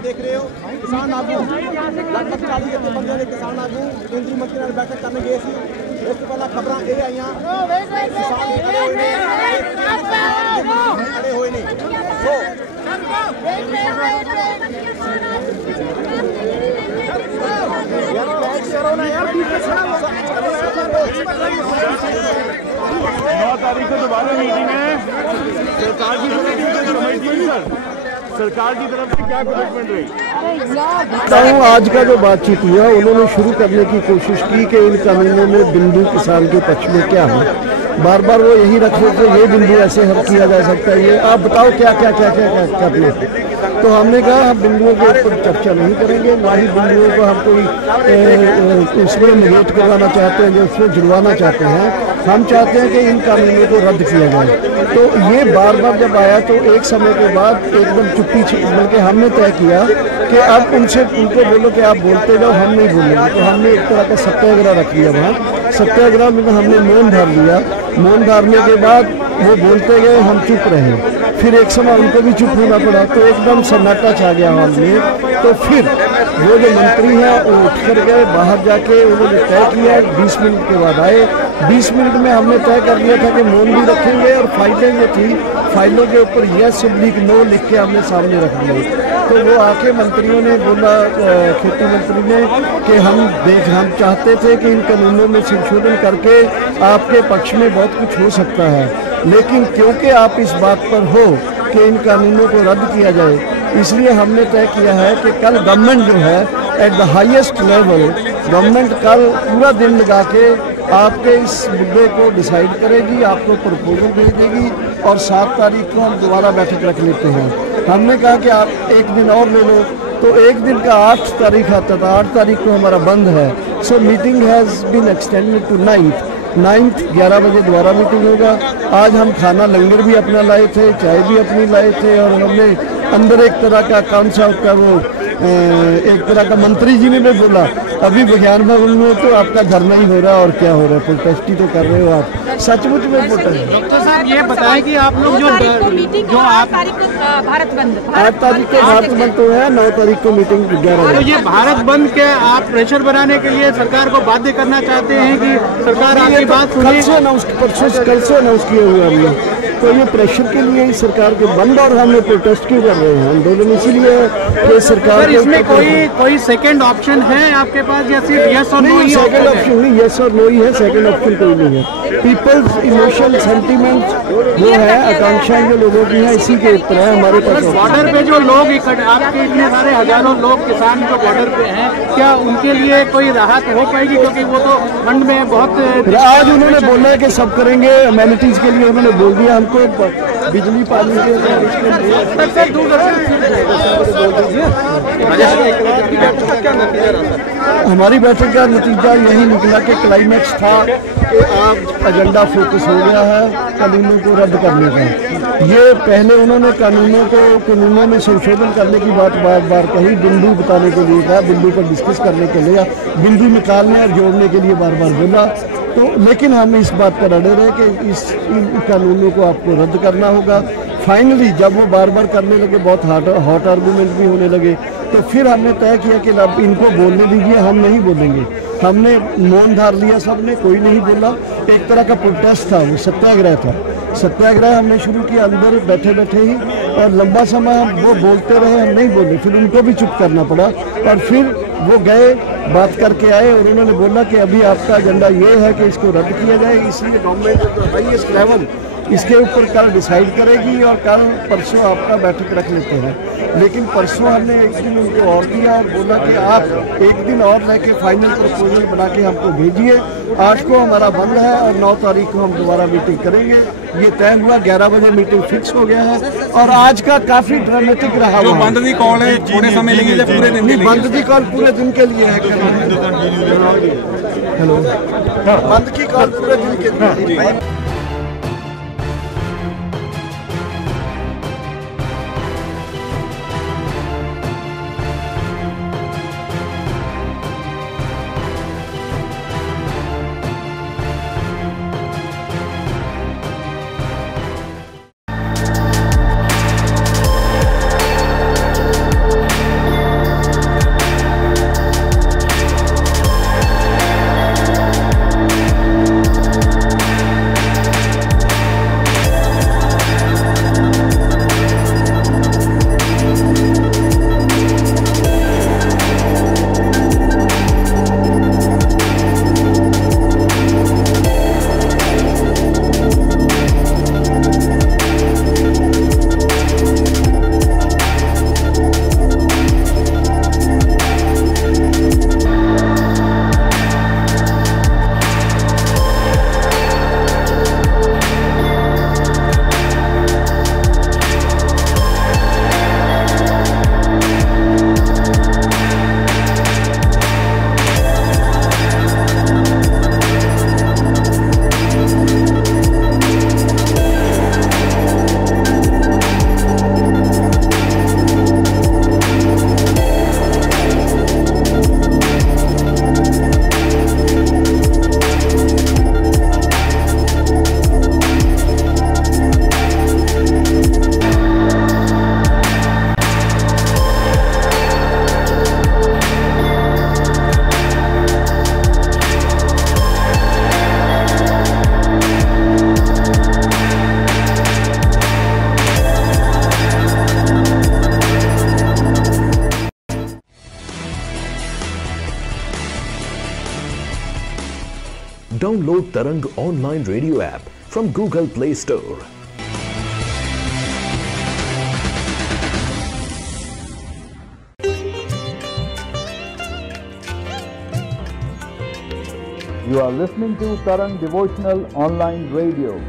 देख रहे हो किसान आगू लगभग 40 बंदे ने किसान आगू केंद्रीय मंत्री ने बैठक करने गए थे। इससे पहले खबर ये आई खड़े हुए नहीं तारीख को दोबारा मीटिंग है सरकार की सरकार की तरफ से क्या कमिटमेंट रही? आज का जो बातचीत हुआ उन्होंने शुरू करने की कोशिश की कि इन कानूनों में बिंदु किसान के पक्ष में क्या है। बार बार वो यही रख रहे थे ये बिंदु ऐसे हल किया जा सकता है, ये आप बताओ क्या क्या क्या क्या क्या करने। तो हमने कहा हम बिंदुओं के ऊपर चर्चा नहीं करेंगे, ना ही बिंदुओं को हम कोई उसमें निगेट करवाना चाहते हैं जो उसमें जुड़वाना चाहते हैं। हम चाहते हैं कि इन कानूनों को रद्द किया जाए। तो ये बार बार जब आया तो एक समय के बाद एकदम चुप्पी बल्कि हमने तय किया कि अब उनको बोलो कि आप बोलते जाओ, हम नहीं बोलेंगे। तो हमने एक तरह का सत्याग्रह रख लिया वहाँ। सत्याग्रह में हमने मौन धार लिया। मौन धारने के बाद वो बोलते गए, हम चुप रहे। फिर एक समय उनको भी चुप होना पड़ा, तो एकदम सन्नाटा छा गया हॉल में। तो फिर वो जो मंत्री हैं वो उठ कर गए, बाहर जाके उन्होंने तय किया। 20 मिनट के बाद आए। 20 मिनट में हमने तय कर लिया था कि मौन भी रखेंगे और फाइलें जो थी फाइलों के ऊपर yes/no लिख के हमने सामने रख दिए। तो वो आके मंत्रियों ने बोला, खेती मंत्री ने, कि हम चाहते थे कि इन कानूनों में संशोधन करके आपके पक्ष में बहुत कुछ हो सकता है, लेकिन क्योंकि आप इस बात पर हो कि इन कानूनों को रद्द किया जाए, इसलिए हमने तय किया है कि कल गवर्नमेंट जो है at the highest level government कल पूरा दिन लगा के आपके इस मुद्दे को डिसाइड करेगी, आपको प्रपोजल भेज देगी और 7 तारीख को हम दोबारा बैठक रख लेते हैं। हमने कहा कि आप एक दिन और ले लो, तो एक दिन का 8 तारीख आता था। 8 तारीख को हमारा बंद है। So meeting has been extended to 9th 11 बजे दोबारा मीटिंग होगा। आज हम खाना लंगर भी अपना लाए थे, चाय भी अपनी लाए थे और हमने अंदर एक तरह का कौन सा होता वो एक तरह का मंत्री जी ने भी बोला अभी विज्ञान भवन में तो आपका धरना ही हो रहा है और क्या हो रहा है, प्रोटेस्ट ही तो कर रहे हो आप। सचमुच में प्रोटेस्ट। डॉक्टर साहब ये बताएं कि आप लोग जो आप 8 तारीख को भारत बंद तो है, 9 तारीख को मीटिंग 11 बजे। तो ये भारत बंद के आप प्रेशर बनाने के लिए सरकार को बाध्य करना चाहते हैं कि सरकार आपकी बात सुने? कल से अनाउंस किए हुए हमने, तो ये प्रेशर के लिए ही सरकार के बंद और हम लोग प्रोटेस्ट क्यों कर रहे हैं आंदोलन, इसीलिए कि सरकार इसमें कोई सेकंड ऑप्शन है आपके पास या सिर्फ यस और नो ही? सेकंड ऑप्शन नहीं, यस और नो ही है, सेकंड ऑप्शन कोई नहीं है। पीपल्स इमोशन सेंटीमेंट वो है, आकांक्षाएं जो लोगों की है इसी के ऊपर है हमारे पास। बॉर्डर पे जो लोग आपके इतने सारे हजारों लोग किसान जो बॉर्डर पे हैं, क्या उनके लिए कोई राहत हो पाएगी? क्योंकि वो तो ठंड में बहुत आज उन्होंने बोला है कि सब करेंगे, अमेनिटीज के लिए उन्होंने बोल दिया हमको बिजली पानी के हमारी बैठक का नतीजा यही निकला कि क्लाइमेक्स था कि आज एजेंडा फोकस हो गया है कानूनों को रद्द करने का। ये पहले उन्होंने कानूनों में संशोधन करने की बात बार बार कही, बिंदु बताने के लिए कहा, बिंदु पर डिस्कस करने के लिए, बिंदु निकालने और जोड़ने के लिए बार बार बोला। तो लेकिन हम इस बात पर अड़े रहे कि इन कानूनों को आपको रद्द करना होगा। फाइनली जब वो बार बार करने लगे, बहुत हॉट आर्गूमेंट भी होने लगे, तो फिर हमने तय किया कि अब इनको बोलने दीजिए, हम नहीं बोलेंगे। हमने मौन धार लिया, सबने, कोई नहीं बोला। एक तरह का प्रोटेस्ट था, वो सत्याग्रह था। सत्याग्रह हमने शुरू किया अंदर बैठे बैठे ही, और लंबा समय हम वो बोलते रहे, हम नहीं बोले। फिर उनको भी चुप करना पड़ा और फिर वो गए, बात करके आए और उन्होंने बोला कि अभी आपका एजेंडा ये है कि इसको रद्द किया जाए। इसलिए गवर्नमेंट हाईएस्ट लेवल इसके ऊपर कल डिसाइड करेगी और कल परसों आपका बैठक रख लेते हैं। लेकिन परसों हमने एक दिन उनको और दिया और बोला कि आप एक दिन और लेके फाइनल प्रपोजल बना के हमको भेजिए। 8 को हमारा बंद है और 9 तारीख को हम दोबारा मीटिंग करेंगे। ये तय हुआ, 11 बजे मीटिंग फिक्स हो गया है और आज का काफ़ी ड्रामेटिक रहा। जो बंद की कॉल है थोड़े समय के लिए पूरे दिन के लिए? बंद की कॉल पूरे दिन के लिए है। हेलो, बंद की कॉल पूरे दिन के लिए। Download Tarang online radio app from Google Play Store. You are listening to Tarang Devotional Online Radio.